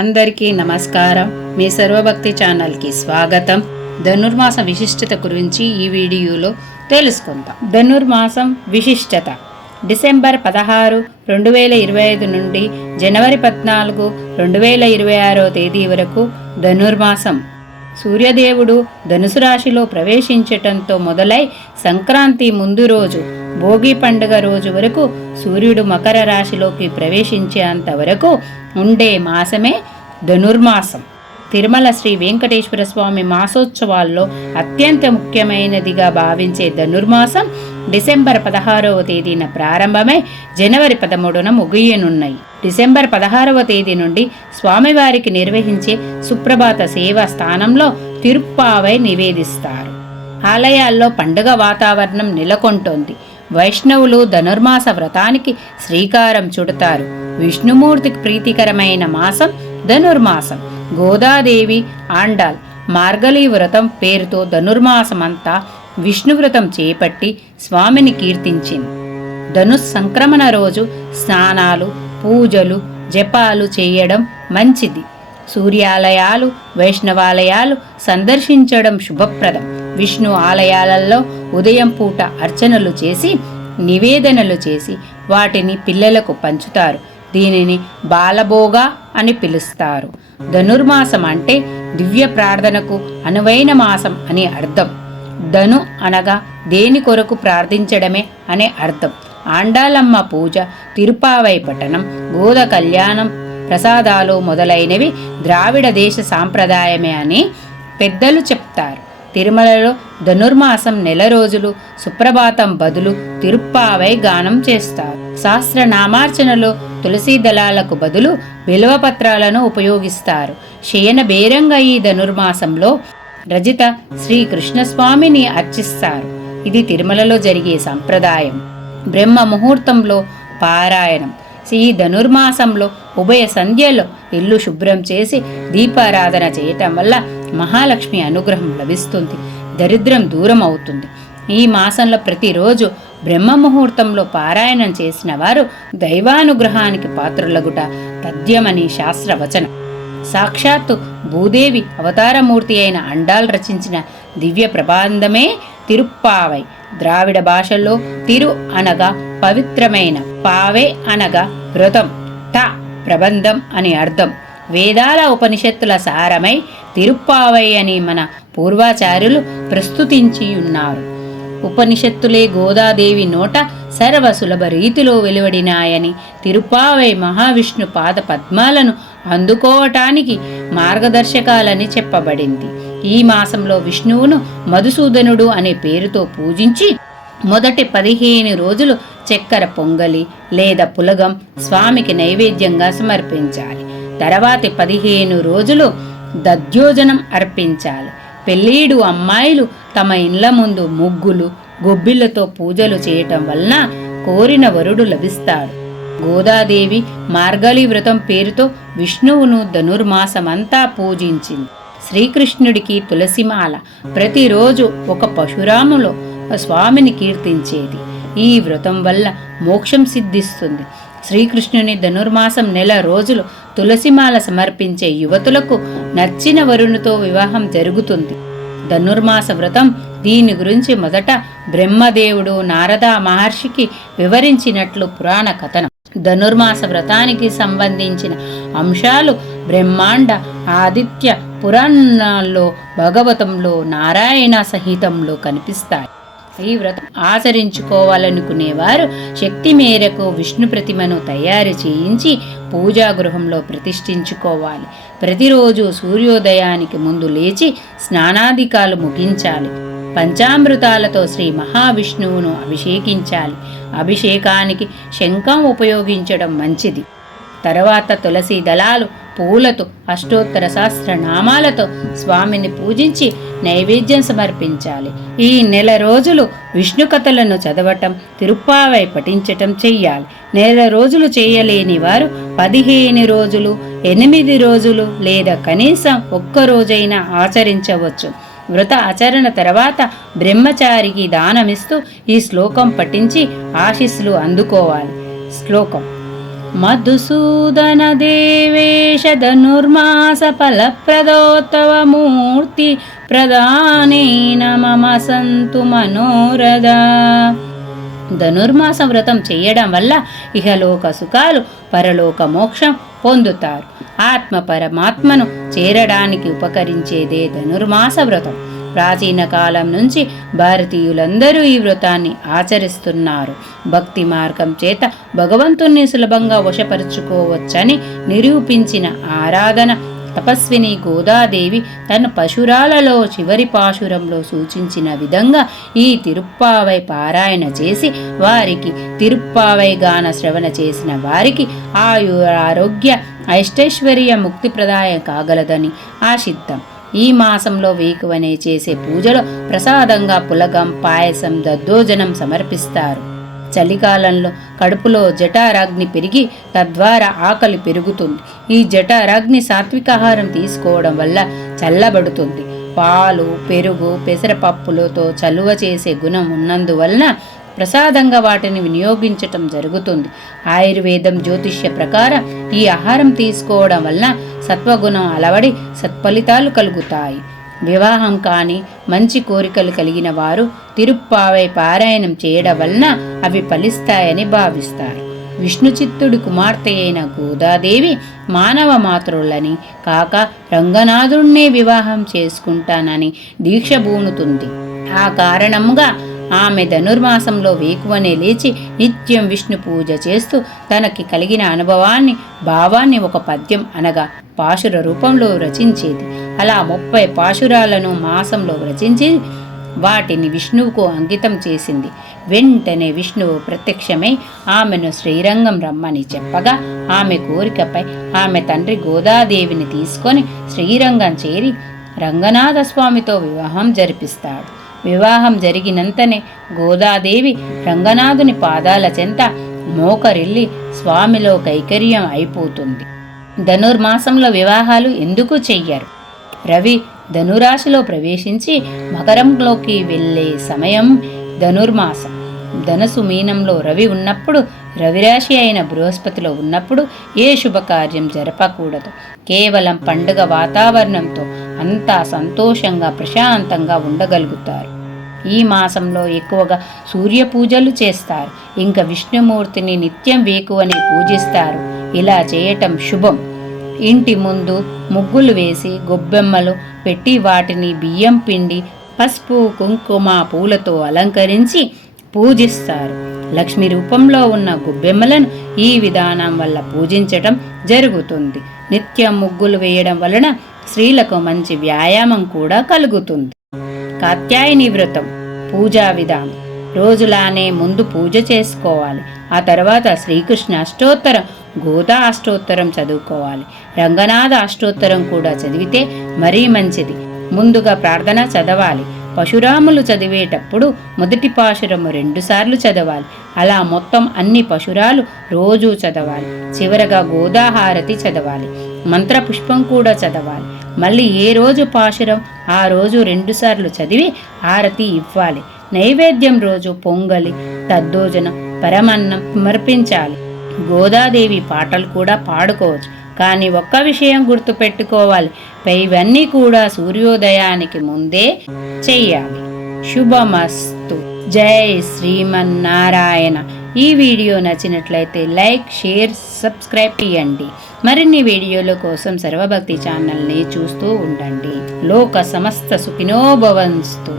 అందరికీ నమస్కారం. మీ సర్వభక్తి ఛానల్కి స్వాగతం. ధనుర్మాస విశిష్టత గురించి ఈ వీడియోలో తెలుసుకుందాం. ధనుర్మాసం విశిష్టత డిసెంబర్ 16, 2025 నుండి జనవరి 14, 2026 తేదీ వరకు ధనుర్మాసం. సూర్యదేవుడు ధనుసు రాశిలో ప్రవేశించటంతో మొదలై సంక్రాంతి ముందు రోజు భోగి పండుగ రోజు వరకు సూర్యుడు మకర రాశిలోకి ప్రవేశించేంత వరకు ఉండే మాసమే ధనుర్మాసం. తిరుమల శ్రీ వెంకటేశ్వర స్వామి మాసోత్సవాల్లో అత్యంత ముఖ్యమైనదిగా భావించే ధనుర్మాసం డిసెంబర్ 16వ తేదీన ప్రారంభమై జనవరి 13న ముగియనున్నాయి. డిసెంబర్ 16వ తేదీ నుండి స్వామివారికి నిర్వహించే సుప్రభాత సేవ స్థానంలో తిరుప్పావై నివేదిస్తారు. ఆలయాల్లో పండుగ వాతావరణం నెలకొంటోంది. వైష్ణవులు ధనుర్మాస వ్రతానికి శ్రీకారం చుడతారు. విష్ణుమూర్తికి ప్రీతికరమైన మాసం ధనుర్మాసం. గోదాదేవి ఆండాల్ మార్గళీ వ్రతం పేరుతో ధనుర్మాసమంతా విష్ణువ్రతం చేపట్టి స్వామిని కీర్తించింది. ధనుస్ సంక్రమణ రోజు స్నానాలు, పూజలు, జపాలు చేయడం మంచిది. సూర్యాలయాలు, వైష్ణవాలయాలు సందర్శించడం శుభప్రదం. విష్ణు ఆలయాలలో ఉదయం పూట అర్చనలు చేసి నివేదనలు చేసి వాటిని పిల్లలకు పంచుతారు. దీనిని బాలభోగా అని పిలుస్తారు. ధనుర్మాసం అంటే దివ్య ప్రార్థనకు అనువైన మాసం అని అర్థం. ధను అనగా దేని కొరకు ప్రార్థించడమే అనే అర్థం. ఆండాలమ్మ పూజ, తిరుపావై పఠనం, గోద కళ్యాణం, ప్రసాదాలు మొదలైనవి ద్రావిడ దేశ సాంప్రదాయమే అని పెద్దలు చెప్తారు. తిరుమలలో ధనుర్మాసం నెల రోజులు సుప్రభాతం బదులు తిరుప్పావై గానం చేస్తారు. సహస్రనామార్చనలో తులసీ దళాలకు బదులు బిల్వపత్రాలను ఉపయోగిస్తారు. శయన బేరంగా ఈ ధనుర్మాసంలో రజిత శ్రీ కృష్ణస్వామిని అర్చిస్తారు. ఇది తిరుమలలో జరిగే సంప్రదాయం. బ్రహ్మ ముహూర్తంలో పారాయణం. ఈ ధనుర్మాసంలో ఉభయ సంధ్యలో ఇల్లు శుభ్రం చేసి దీపారాధన చేయటం వల్ల మహాలక్ష్మి అనుగ్రహం లభిస్తుంది. దరిద్రం దూరం అవుతుంది. ఈ మాసంలో ప్రతిరోజు బ్రహ్మ ముహూర్తంలో పారాయణం చేసిన వారు దైవానుగ్రహానికి పాత్రులగుట తథ్యమని శాస్త్రవచనం. సాక్షాత్తు భూదేవి అవతారమూర్తి అయిన అండాల్ రచించిన దివ్య ప్రబంధమే తిరుప్పావై. ద్రావిడ భాషల్లో తిరు అనగా పవిత్రమైన, పావే అనగా వ్రతం, త ప్రబంధం అని అర్థం. వేదాల ఉపనిషత్తుల సారమై తిరుప్పావై అని మన పూర్వాచార్యులు ప్రస్తుతించి ఉన్నారు. ఉపనిషత్తులే గోదాదేవి నోట సర్వ సులభ రీతిలో వెలువడినాయని, తిరుప్పావై మహావిష్ణు పాద పద్మాలను అందుకోవటానికి మార్గదర్శకాలని చెప్పబడింది. ఈ మాసంలో విష్ణువును మధుసూదనుడు అనే పేరుతో పూజించి మొదటి 15 రోజులు చక్కెర పొంగలి లేదా పులగం స్వామికి నైవేద్యంగా సమర్పించాలి. తర్వాతి 15 రోజులు దధ్యోజనం అర్పించాలి. పెళ్ళీడు అమ్మాయిలు తమ ఇండ్ల ముందు ముగ్గులు, గొబ్బిళ్లతో పూజలు చేయటం వలన కోరిన వరుడు లభిస్తాడు. గోదాదేవి మార్గళీ వ్రతం పేరుతో విష్ణువును ధనుర్మాసమంతా పూజించింది. శ్రీకృష్ణుడికి తులసిమాల, ప్రతిరోజు ఒక పశురాములో స్వామిని కీర్తించేది. ఈ వ్రతం వల్ల మోక్షం సిద్ధిస్తుంది. శ్రీకృష్ణుని ధనుర్మాసం నెల రోజులు తులసిమాల సమర్పించే యువతులకు నచ్చిన వరునితో వివాహం జరుగుతుంది. ధనుర్మాస వ్రతం దీని గురించి మొదట బ్రహ్మదేవుడు నారద మహర్షికి వివరించినట్లు పురాణ కథనం. ధనుర్మాస వ్రతానికి సంబంధించిన అంశాలు బ్రహ్మాండ, ఆదిత్య పురాణాల్లో, భగవతంలో, నారాయణ సహితంలో కనిపిస్తాయి. ఈ వ్రతం ఆచరించుకోవాలనుకునేవారు శక్తి మేరకు విష్ణు ప్రతిమను తయారు చేయించి పూజాగృహంలో ప్రతిష్ఠించుకోవాలి. ప్రతిరోజు సూర్యోదయానికి ముందు లేచి స్నానాధికాలు ముగించాలి. పంచామృతాలతో శ్రీ మహావిష్ణువును అభిషేకించాలి. అభిషేకానికి శంఖం ఉపయోగించడం మంచిది. తర్వాత తులసి దళాలు, పూలతో, అష్టోత్తర సహస్రనామాలతో స్వామిని పూజించి నైవేద్యం సమర్పించాలి. ఈ నెల రోజులు విష్ణు కథలను చదవటం, తిరుప్పావై పఠించటం చెయ్యాలి. నెల రోజులు చేయలేని వారు 15 రోజులు, 8 రోజులు లేదా కనీసం ఒక్కరోజైనా ఆచరించవచ్చు. వ్రత ఆచరణ తర్వాత బ్రహ్మచారికి దానమిస్తూ ఈ శ్లోకం పఠించి ఆశీస్సులు అందుకోవాలి. శ్లోకం: మధుసూదన దేవేశ ధనుర్మాస ఫలప్రదోత్తవ మూర్తి ప్రదానేన మమ సంతు మనోరథ. ధనుర్మాస వ్రతం చేయడం వల్ల ఇహలోక సుఖాలు, పరలోక మోక్షం పొందుతారు. ఆత్మ పరమాత్మను చేరడానికి ఉపకరించేదే ధనుర్మాస వ్రతం. ప్రాచీన కాలం నుంచి భారతీయులందరూ ఈ వ్రతాన్ని ఆచరిస్తున్నారు. భక్తి మార్గం చేత భగవంతుణ్ణి సులభంగా వశపరుచుకోవచ్చని నిరూపించిన ఆరాధన తపస్విని గోదాదేవి తన పశురాలలో చివరి పాశురంలో సూచించిన విధంగా ఈ తిరుప్పావై పారాయణ చేసి వారికి తిరుప్పావై గాన శ్రవణ చేసిన వారికి ఆరోగ్య ఐష్టైశ్వర్య ముక్తిప్రదాయం కాగలదని ఆశిద్దాం. ఈ మాసంలో వేకువనే చేసే పూజలో ప్రసాదంగా పులగం, పాయసం, దద్దోజనం సమర్పిస్తారు. చలికాలంలో కడుపులో జఠరాగ్ని పెరిగి తద్వారా ఆకలి పెరుగుతుంది. ఈ జఠరాగ్ని సాత్వికాహారం తీసుకోవడం వల్ల చల్లబడుతుంది. పాలు, పెరుగు, పెసరపప్పులతో చలువ చేసే గుణం ఉన్నందువలన ప్రసాదంగా వాటిని వినియోగించటం జరుగుతుంది. ఆయుర్వేదం, జ్యోతిష్య ప్రకారం ఈ ఆహారం తీసుకోవడం వలన సత్వగుణం అలవడి సత్ఫలితాలు కలుగుతాయి. వివాహం కాని మంచి కోరికలు కలిగిన వారు తిరుప్పావై పారాయణం చేయడం వలన అవి ఫలిస్తాయని భావిస్తారు. విష్ణుచిత్తుడి కుమార్తె అయిన గోదాదేవి మానవ మాతృలని కాక రంగనాథుణ్ణే వివాహం చేసుకుంటానని దీక్ష బూనుతుంది. ఆ కారణముగా ఆమె ధనుర్మాసంలో వేకువనే లేచి నిత్యం విష్ణు పూజ చేస్తూ తనకి కలిగిన అనుభవాన్ని, భావాన్ని ఒక పద్యం అనగా పాశుర రూపంలో రచించేది. అలా 30 పాశురాలను మాసంలో రచించి వాటిని విష్ణువుకు అంకితం చేసింది. వెంటనే విష్ణువు ప్రత్యక్షమై ఆమెను శ్రీరంగం రమ్మని చెప్పగా ఆమె కోరికపై ఆమె తండ్రి గోదాదేవిని తీసుకొని శ్రీరంగం చేరి రంగనాథ స్వామితో వివాహం జరిపిస్తాడు. వివాహం జరిగినంతనే గోదాదేవి రంగనాథుని పాదాల చెంత మోకరిల్లి స్వామిలో కైకర్యం అయిపోతుంది. ధనుర్మాసంలో వివాహాలు ఎందుకు చెయ్యరు? రవి ధనురాశిలో ప్రవేశించి మకరంలోకి వెళ్ళే సమయం ధనుర్మాసం. ధనుసు మీనంలో రవి ఉన్నప్పుడు, రవిరాశి అయిన బృహస్పతిలో ఉన్నప్పుడు ఏ శుభకార్యం జరపకూడదు. కేవలం పండుగ వాతావరణంతో అంతా సంతోషంగా ప్రశాంతంగా ఉండగలుగుతారు. ఈ మాసంలో ఎక్కువగా సూర్య పూజలు చేస్తారు. ఇంకా విష్ణుమూర్తిని నిత్యం వేకువని పూజిస్తారు. ఇలా చేయటం శుభం. ఇంటి ముందు ముగ్గులు వేసి గొబ్బెమ్మలు పెట్టి వాటిని బియ్యం పిండి, పసుపు, కుంకుమ, పూలతో అలంకరించి పూజిస్తారు. లక్ష్మి రూపంలో ఉన్న గొబ్బెమ్మలను ఈ విధానం వల్ల పూజించటం జరుగుతుంది. నిత్యం ముగ్గులు వేయడం వలన స్త్రీలకు మంచి వ్యాయామం కూడా కలుగుతుంది. కాత్యాయని వ్రతం పూజా విధానం. రోజులానే ముందు పూజ చేసుకోవాలి. ఆ తర్వాత శ్రీకృష్ణ అష్టోత్తరం, గోదా అష్టోత్తరం చదువుకోవాలి. రంగనాథ అష్టోత్తరం కూడా చదివితే మరీ మంచిది. ముందుగా ప్రార్థన చదవాలి. పశురాములు చదివేటప్పుడు మొదటి పాశురము 2 సార్లు చదవాలి. అలా మొత్తం అన్ని పశురాలు రోజూ చదవాలి. చివరగా గోదాహారతి చదవాలి. మంత్రపుష్పం కూడా చదవాలి. మళ్ళీ ఏ రోజు పాశురం ఆ రోజు 2 సార్లు చదివి హారతి ఇవ్వాలి. నైవేద్యం రోజు పొంగలి, దద్దోజనం, పరమన్నం సమర్పించాలి. గోదాదేవి పాటలు కూడా పాడుకోవచ్చు. కానీ ఒక్క విషయం గుర్తుపెట్టుకోవాలి, ఇవన్నీ కూడా సూర్యోదయానికి ముందే చెయ్యాలి. శుభమస్తు. జై శ్రీమన్నారాయణ. ఈ వీడియో నచ్చినట్లయితే లైక్, షేర్, సబ్స్క్రైబ్ చేయండి. మరిన్ని వీడియోల కోసం సర్వభక్తి ఛానల్ని చూస్తూ ఉండండి. లోక సమస్త సుఖినో భవంతు.